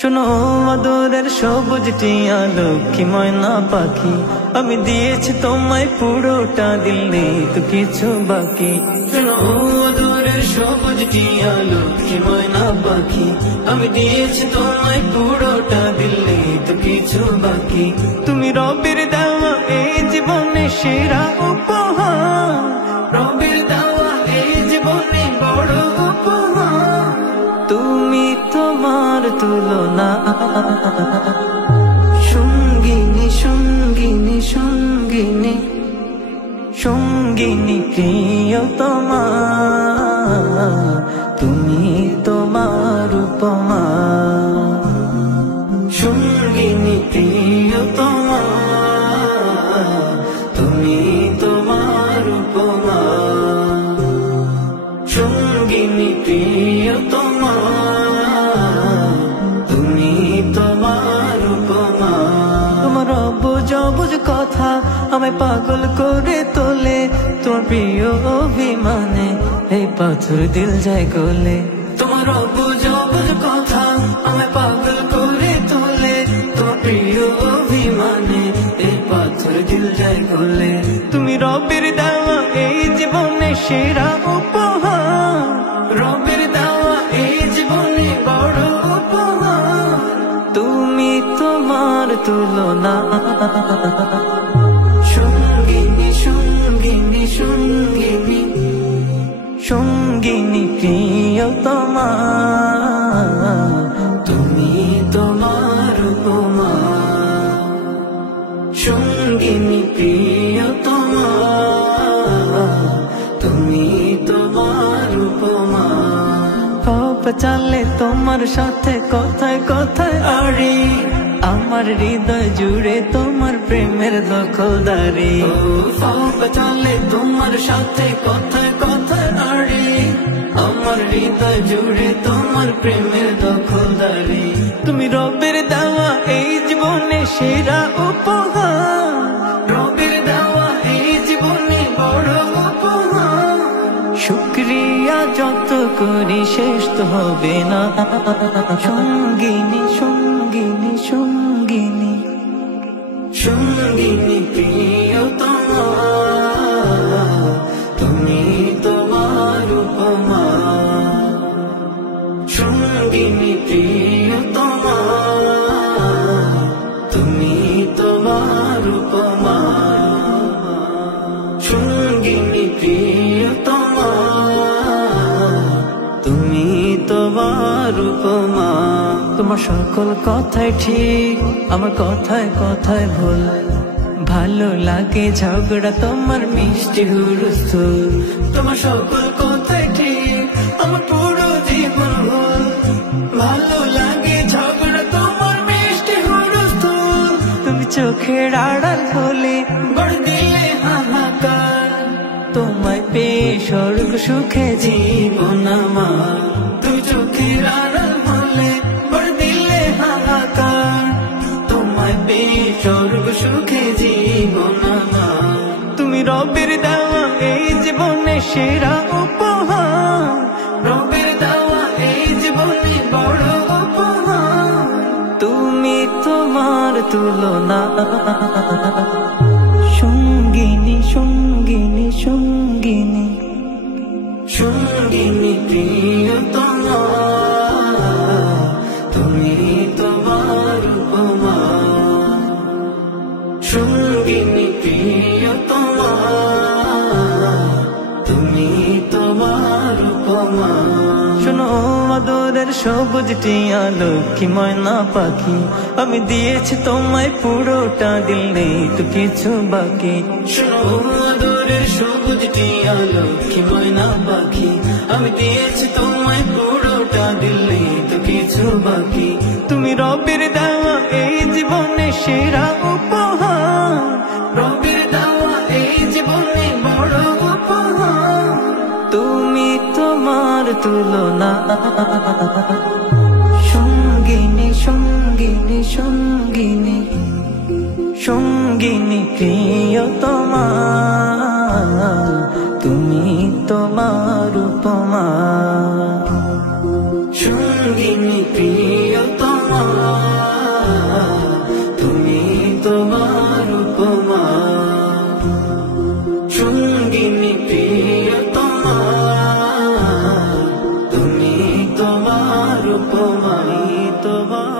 শোনো আদরের সবুজ টিয়া লক্ষ্মী ময়না পাখি, আমি দিয়েছি তোমায় পুরোটা, দিল নেই তো কিছু বাকি। শোনো আদরের সবুজ টিয়া লক্ষ্মী ময়না পাখি, আমি দিয়েছি তোমায় পুরোটা, দিল নেই তো কিছু বাকি। তুমি রবের দেওয়া এই জীবনে সেরা উপহার, রবের দেওয়া এই জীবনে বড় উপহার। তুমি তোমার তুলনা, সঙ্গিনী সঙ্গিনী সঙ্গিনী সঙ্গিনী প্রিয়তমা, তুমি তোমার উপমা। সঙ্গিনী প্রিয়তমা, তুমি তোমার উপমা। সঙ্গিনী প্রিয়তমা, তুমি তোমার উপমা। তোমার অবুঝ অবুঝ কথা আমায় পাগল করে তোলে, তোমার প্রিয় অভিমানে এই পাথর দিল যায় গলে। তোমার অবুঝ অবুঝ কথা আমায় পাগল করে তোলে, তোমার প্রিয় অভিমানে এই পাথর দিল যায় গলে। তুমি রবের দেওয়া এই জীবনে সেরা উপহার, রবের দেওয়া এই জীবনে বড় উপহার। তুমি তোমার তুলনা, সঙ্গিনী সঙ্গিনী সঙ্গিনী সঙ্গিনী প্রিয়তমা, তুমি তোমার উপমা। সঙ্গিনী প্রিয়তমা, তুমি তোমার উপমা। পাপ চালে তোমার সাথে কথায় কথায় আড়ি, আমার হৃদয় জুড়ে তোমার প্রেমের দখলদারি। পাপ চালে তোমার সাথে কথায় কথায় আড়ি, আমার হৃদয় জুড়ে তোমার প্রেমের দখলদারি। তুমি রবের দেওয়া এই জীবনে সেরা উপহার, রবের দেওয়া এই জীবনে বড় উপহার। শুকরিয়া যত করি শেষ তো হবে না। সঙ্গিনী সঙ্গিনী সঙ্গিনী সঙ্গিনী প্রিয়তমা, তুমি তোমার উপমা। সঙ্গিনী প্রিয়তমা, তুমি তোমার উপমা। সঙ্গিনী প্রিয়তমা, তুমি তোমার উপমা। তোমার সকল কথাই ঠিক, আমার কথায় কথায় ভুল। ভালো লাগে ঝগড়া তোমার মিষ্টি হুলস্থুল। তোমার সকল কথাই ঠিক, আমার পুরো জীবন ভুল। ভালো লাগে ঝগড়া তোমার মিষ্টি হুলস্থুল। তুমি চোখের আড়াল হলে বড় দিলে হাহাকার, তোমায় পেয়ে স্বর্গ সুখে জীবন আমার। তুমি চোখের আড়াল হলে বড় দিলে হাহাকার, তোমায় পেয়ে স্বর্গ সুখে জীবন আমার। তুমি রবের দেওয়া এই জীবনে সেরা উপহার, রবের দেওয়া এই জীবনে বড় উপহার। তুমি তোমার তুলনা, সঙ্গিনী সঙ্গিনী সঙ্গিনী সঙ্গিনী প্রিয়তমা, তুমি তোমার উপমা। সঙ্গিনী প্রিয়তমা, তুমি তোমার উপমা। শোনো আদরের সবুজ টিয়া লক্ষ্মী ময়না পাখি, আমি দিয়েছি তোমায় পুরোটা, দিল নেই তো কিছু বাকি। শোনো আদরের সবুজ টিয়া লক্ষ্মী ময়না পাখি, আমি দিয়েছি তোমায় পুরোটা, দিল নেই তো কিছু বাকি। তুমি রবের দেওয়া এই জীবনে সেরা উপহার, রবের দেওয়া এই জীবনে বড় উপহার। তুমি তোমার তুলনা, সঙ্গিনী সঙ্গিনী সঙ্গিনী সঙ্গিনী প্রিয়তমা, তুমি তোমার উপমা। সঙ্গিনী প্রিয়তমা, তোমার।